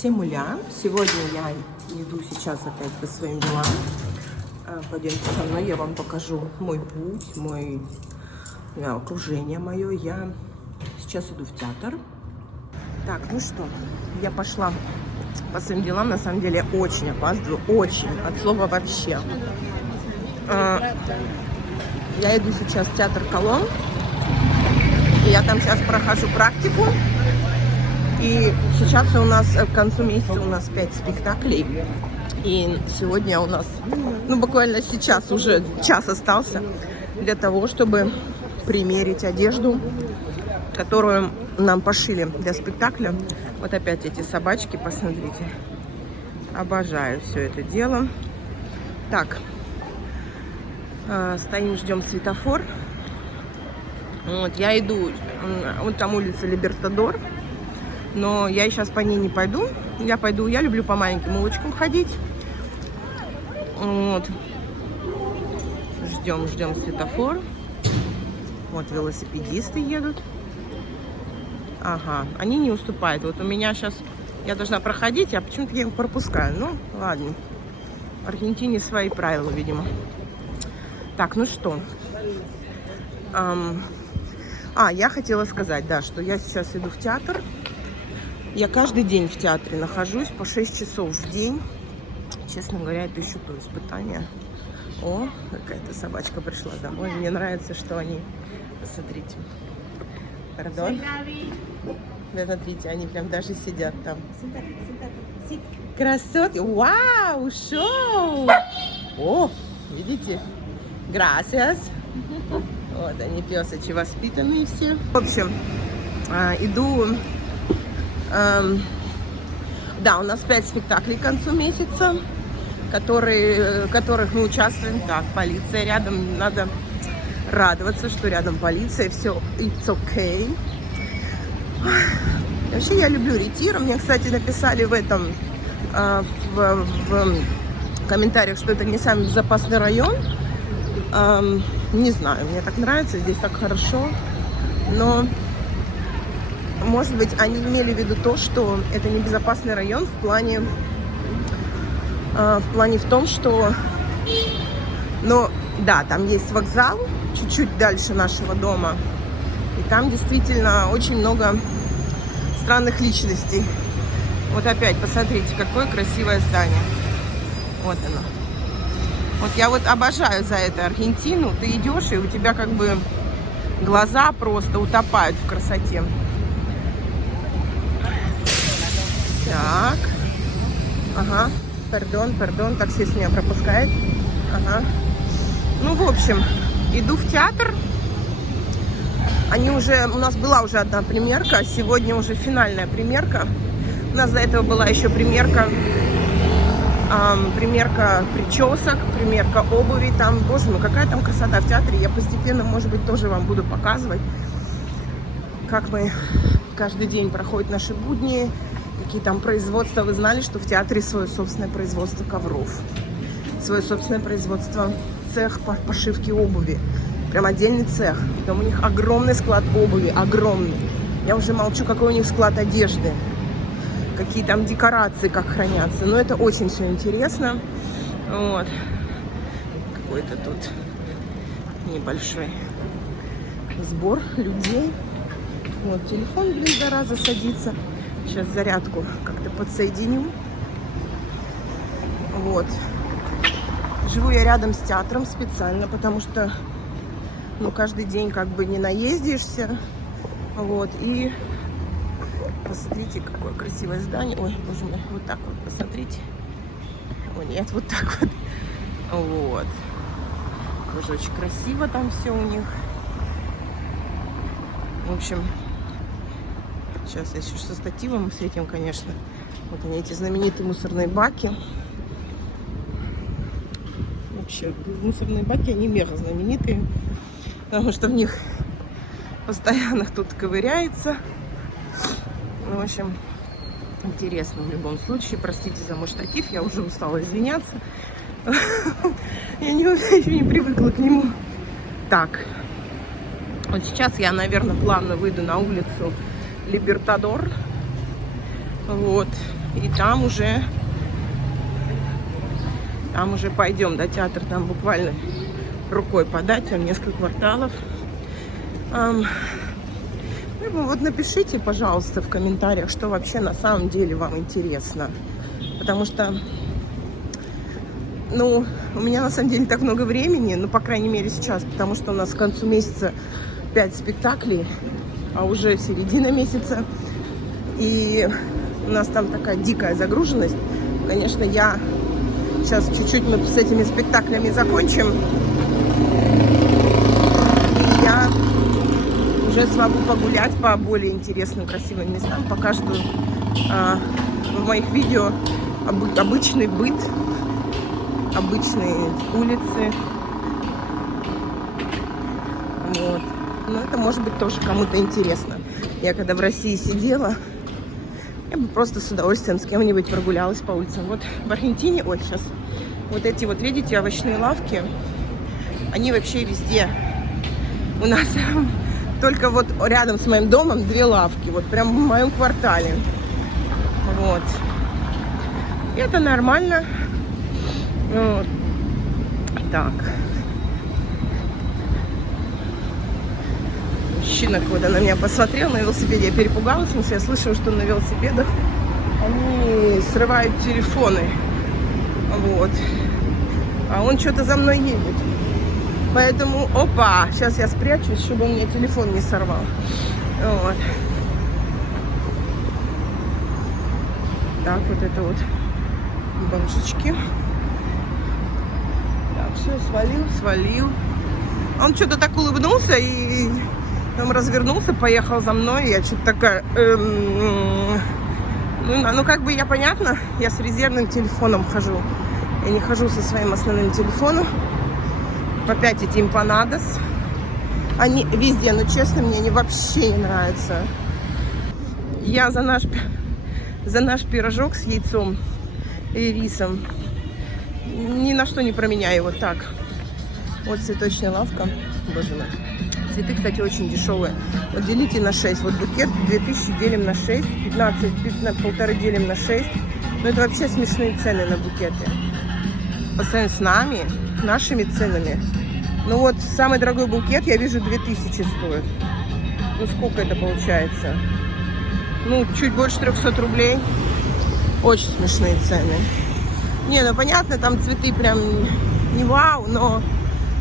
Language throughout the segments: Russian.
Всем уля! Сегодня я иду сейчас опять по своим делам. Пойдемте со мной, я вам покажу мой путь, окружение мое. Я сейчас иду в театр. Так, ну что, я пошла по своим делам. На самом деле очень опаздываю, очень, от слова вообще. Я иду сейчас в театр Колонн. И я там сейчас прохожу практику. И сейчас у нас к концу месяца у нас 5 спектаклей. И сегодня у нас, буквально сейчас уже час остался для того, чтобы примерить одежду, которую нам пошили для спектакля. Вот опять эти собачки, посмотрите. Обожаю все это дело. Так, стоим, ждем светофор. Вот, я иду, вот там улица Либертадор. Но я сейчас по ней не пойду. Я люблю по маленьким улочкам ходить. Вот. Ждем светофор. Вот велосипедисты едут. Ага, они не уступают. Вот у меня сейчас, я должна проходить, а почему-то я их пропускаю. Ну, ладно. В Аргентине свои правила, видимо. Так, ну что. Я хотела сказать, да, что я сейчас иду в театр. Я каждый день в театре нахожусь по 6 часов в день. Честно говоря, это еще то испытание. О, какая-то собачка пришла домой. Мне нравится, что они... Посмотрите. Пардон. Да, смотрите, они прям даже сидят там. Красотки. Вау, шоу! О, видите? Gracias. Вот они, песочки, воспитанные все. В общем, иду... Да, у нас 5 спектаклей к концу месяца, в которых мы участвуем. Так, полиция рядом, надо радоваться, что рядом полиция, все, it's okay. Вообще я люблю ретир. Мне, кстати, написали в этом, в комментариях, что это не самый безопасный район. Не знаю, мне так нравится, здесь так хорошо, но... Может быть, они имели в виду то, что это небезопасный район в плане в том, что, да, там есть вокзал чуть-чуть дальше нашего дома, и там действительно очень много странных личностей. Вот опять, посмотрите, какое красивое здание. Вот оно. Вот я вот обожаю за это Аргентину. Ты идешь, и у тебя как бы глаза просто утопают в красоте. Так, ага, пардон, таксист меня пропускает, ага. Ну, в общем, иду в театр, у нас была уже одна примерка, сегодня уже финальная примерка, у нас до этого была еще примерка причесок, примерка обуви, там, боже мой, какая там красота в театре, я постепенно, может быть, тоже вам буду показывать, как мы каждый день проходят наши будни, какие там производства. Вы знали, что в театре свое собственное производство ковров, свое собственное производство, цех по пошивке обуви, прям отдельный цех. Потом у них огромный склад обуви, огромный. Я уже молчу, какой у них склад одежды, какие там декорации, как хранятся. Но это очень все интересно. Вот. Какой-то тут небольшой сбор людей. Вот, телефон, блин, зараза, садится. Сейчас зарядку как-то подсоединю. Вот. Живу я рядом с театром специально, потому что, каждый день как бы не наездишься. Вот. И посмотрите, какое красивое здание. Ой, боже мой, вот так вот, посмотрите. О, нет, вот так вот. Вот. Тоже очень красиво там все у них. В общем... Сейчас я еще со стативом, с этим, конечно. Вот они, эти знаменитые мусорные баки. Вообще, мусорные баки, они мега знаменитые. Потому что в них постоянно кто-то ковыряется. В общем, интересно в любом случае. Простите за мой штатив, я уже устала извиняться. Я еще не привыкла к нему. Так, вот сейчас я, наверное, плавно выйду на улицу Либертадор. Вот. И там уже пойдем, да, театр там буквально рукой подать, там несколько кварталов. Вот напишите, пожалуйста, в комментариях, что вообще на самом деле вам интересно. Потому что, ну, у меня на самом деле так много времени, ну, по крайней мере, сейчас, потому что у нас к концу месяца 5 спектаклей, а уже середина месяца. И у нас там такая дикая загруженность. Конечно, я сейчас чуть-чуть мы с этими спектаклями закончим. И я уже смогу погулять по более интересным, красивым местам. Пока что в моих видео обычный быт, обычные улицы. Вот. Но это может быть тоже кому-то интересно. Я когда в России сидела, я бы просто с удовольствием с кем-нибудь прогулялась по улицам. Вот в Аргентине, ой, сейчас, вот эти вот, видите, овощные лавки, они вообще везде. У нас только вот рядом с моим домом 2 лавки, вот прям в моем квартале. Вот. И это нормально. Вот. Так. Мужчина какой-то на меня посмотрел на велосипеде. Я перепугалась, потому что я слышала, что на велосипедах они срывают телефоны. Вот. А он что-то за мной едет. Поэтому, опа, сейчас я спрячусь, чтобы он мне телефон не сорвал. Вот. Так, вот это вот бомжички. Так, все, свалил. Он что-то так улыбнулся и там развернулся, поехал за мной. Я что-то такая... Ну, как бы я, понятно, я с резервным телефоном хожу. Я не хожу со своим основным телефоном. По 5 эти эмпанадос. Они везде, но честно, мне они вообще не нравятся. Я за наш пирожок с яйцом и рисом ни на что не променяю. Вот так. Вот цветочная лавка. Боже мой. Цветы, кстати, очень дешевые. Вот делите на 6. Вот букет 2000 делим на 6. 15, полторы делим на 6. Ну, это вообще смешные цены на букеты. По сравнению с нами, нашими ценами. Ну вот, самый дорогой букет, я вижу, 2000 стоит. Ну, сколько это получается? Ну, чуть больше 300 рублей. Очень смешные цены. Не, ну, понятно, там цветы прям не вау, но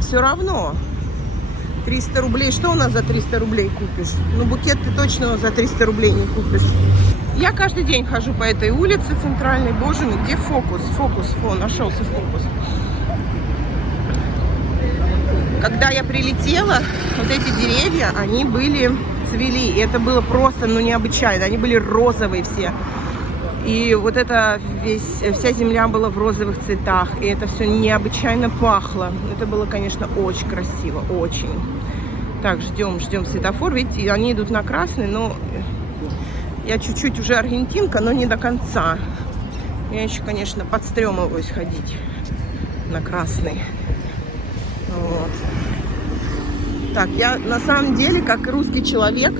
все равно. 300 рублей. Что у нас за 300 рублей купишь? Ну, букет ты точно за 300 рублей не купишь. Я каждый день хожу по этой улице центральной. Боже мой, где фокус? Нашелся фокус. Когда я прилетела, вот эти деревья, они цвели. И это было просто, ну, необычайно. Они были розовые все. И вот это вся земля была в розовых цветах. И это все необычайно пахло. Это было, конечно, очень красиво. Очень. Так, ждем светофор. Видите, они идут на красный, но я чуть-чуть уже аргентинка, но не до конца. Я еще, конечно, подстремываюсь ходить на красный. Вот. Так, я на самом деле, как русский человек,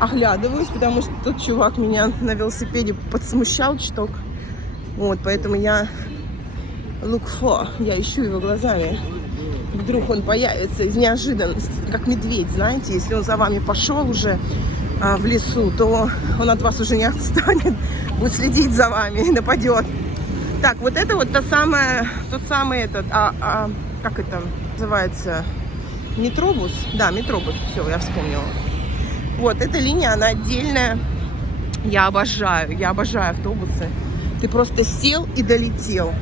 оглядываюсь, потому что тот чувак меня на велосипеде подсмущал чуток. Вот, поэтому я look for, я ищу его глазами. Вдруг он появится из неожиданности, как медведь, знаете, если он за вами пошел уже в лесу, то он от вас уже не отстанет, будет следить за вами и нападет. Так, вот это вот тот самый этот, как это называется, метробус? Да, метробус, все, я вспомнила. Вот, эта линия, она отдельная. Я обожаю автобусы. Ты просто сел и долетел.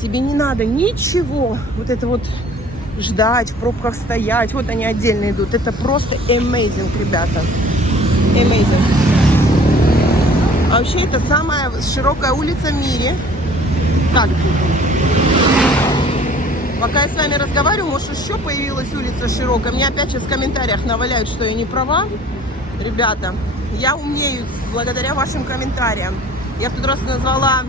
Тебе не надо ничего, вот это вот ждать, в пробках стоять. Вот они отдельно идут. Это просто amazing, ребята. Amazing. А вообще, это самая широкая улица в мире. Так, пока я с вами разговариваю, может, еще появилась улица широкая. Мне опять сейчас в комментариях наваляют, что я не права. Ребята, я умею благодаря вашим комментариям. Я в тот раз назвала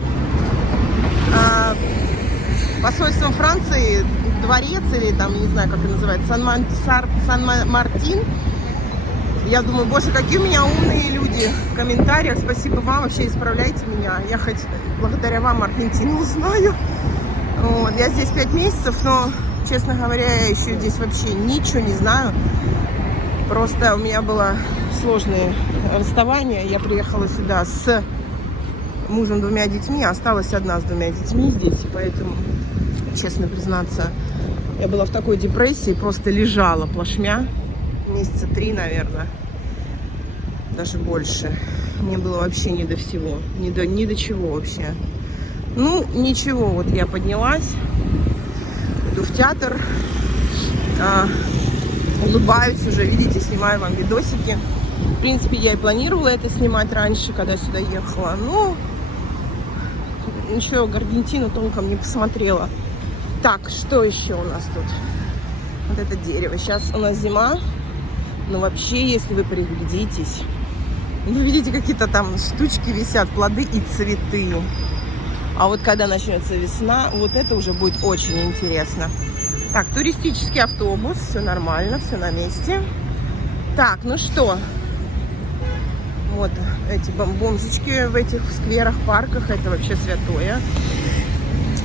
посольством Франции дворец, или там, не знаю, как это называется, Сан-Мартин. Я думаю, боже, какие у меня умные люди. пишите в комментариях. Спасибо вам. Вообще исправляйте меня. Я хоть благодаря вам Аргентину узнаю. Вот. Я здесь 5 месяцев, но, честно говоря, я еще здесь вообще ничего не знаю. Просто у меня было сложное расставание. Я приехала сюда с мужем, 2 детьми, осталась одна с 2 детьми здесь. Поэтому, честно признаться, я была в такой депрессии, просто лежала плашмя. Месяца 3, наверное. Даже больше. Мне было вообще не до всего. Ни до чего вообще. Ну, ничего, вот я поднялась. Иду в театр. Улыбаюсь уже, видите, снимаю вам видосики. В принципе, я и планировала это снимать раньше, когда сюда ехала. Но ничего, Аргентину толком не посмотрела. Так, что еще у нас тут? Вот это дерево. Сейчас у нас зима. Но вообще, если вы приглядитесь, вы видите, какие-то там штучки висят, плоды и цветы. А вот когда начнется весна, вот это уже будет очень интересно. Так, туристический автобус, все нормально, все на месте. Так, ну что, вот эти бомбончики в этих скверах, парках, это вообще святое.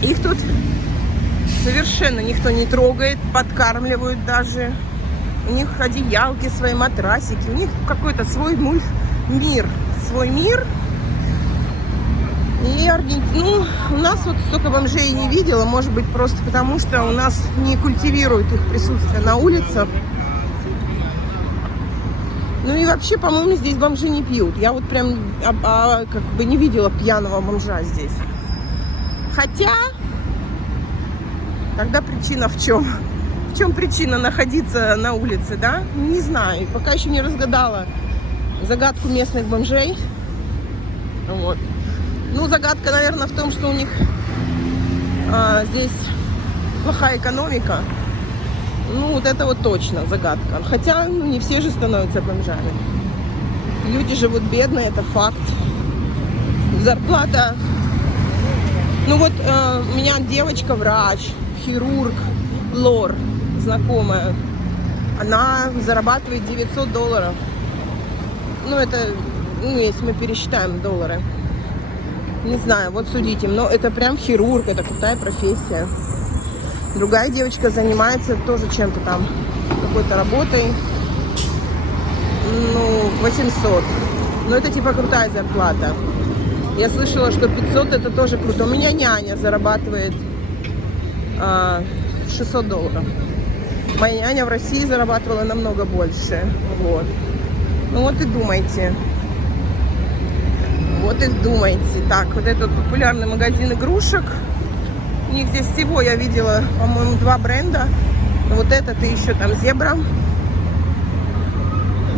Их тут совершенно никто не трогает, подкармливают даже. У них одеялки, свои матрасики, у них какой-то свой мир. Свой мир. И ну, у нас вот столько бомжей не видела, может быть, просто потому, что у нас не культивируют их присутствие на улицах. Ну и вообще, по-моему, здесь бомжи не пьют. Я вот прям как бы не видела пьяного бомжа здесь. Хотя, тогда причина в чем? В чем причина находиться на улице, да? Не знаю. Пока еще не разгадала загадку местных бомжей. Вот. Ну, загадка, наверное, в том, что у них здесь плохая экономика. Ну, вот это вот точно загадка. Хотя, ну, не все же становятся бомжами. Люди живут бедно, это факт. Зарплата. Ну, вот у меня девочка врач, хирург, лор, знакомая. Она зарабатывает $900. Ну, это, ну, если мы пересчитаем доллары. Не знаю, вот судите. Но это прям хирург, это крутая профессия. Другая девочка занимается тоже чем-то там, какой-то работой. Ну, 800. Но это типа крутая зарплата. Я слышала, что 500 это тоже круто. У меня няня зарабатывает $600. Моя няня в России зарабатывала намного больше. Вот. Ну вот и думайте. Вот и думайте. Так, вот этот популярный магазин игрушек. У них здесь всего я видела, по-моему, 2 бренда. Вот этот и еще там зебра.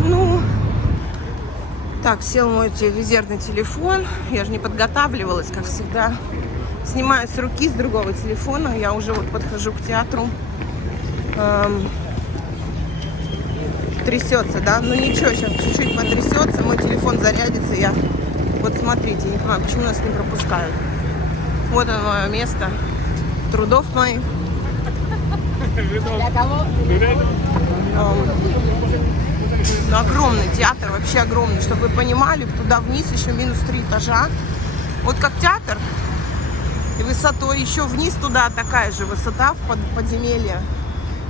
Ну, так, сел мой резервный телефон. Я же не подготавливалась, как всегда. Снимаю с руки, с другого телефона. Я уже вот подхожу к театру. Трясется, да? Ну ничего, сейчас чуть-чуть потрясется. Мой телефон зарядится. Я... Вот смотрите, не понимаю, почему нас не пропускают. Вот оно мое место трудов моих. Огромный театр, вообще огромный. Чтобы вы понимали, туда вниз еще минус 3 этажа. Вот как театр. И высотой еще вниз туда такая же высота в подземелье.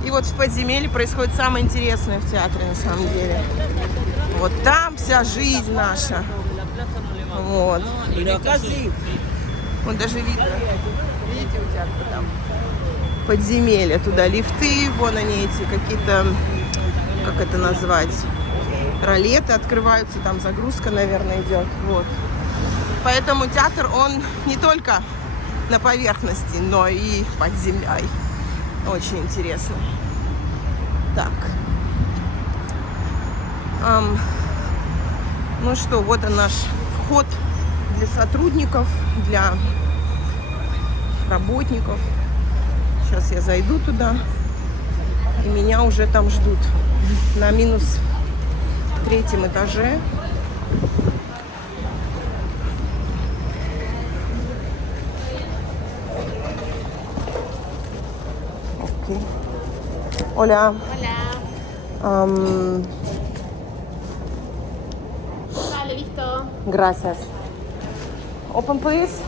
И вот в подземелье происходит самое интересное в театре на самом деле. Вот там вся жизнь наша. Вот. Вот даже видно. Видите, у театра там подземелья. Туда лифты, вон они эти какие-то, как это назвать, ролеты открываются. Там загрузка, наверное, идет. Вот. Поэтому театр, он не только на поверхности, но и под землей. Очень интересно. Так. Ну что, вот он наш вход для сотрудников, для работников. Сейчас я зайду туда, и меня уже там ждут на минус 3-м этаже. Окей. Hola. Hola. Vale, Gracias. Open, please.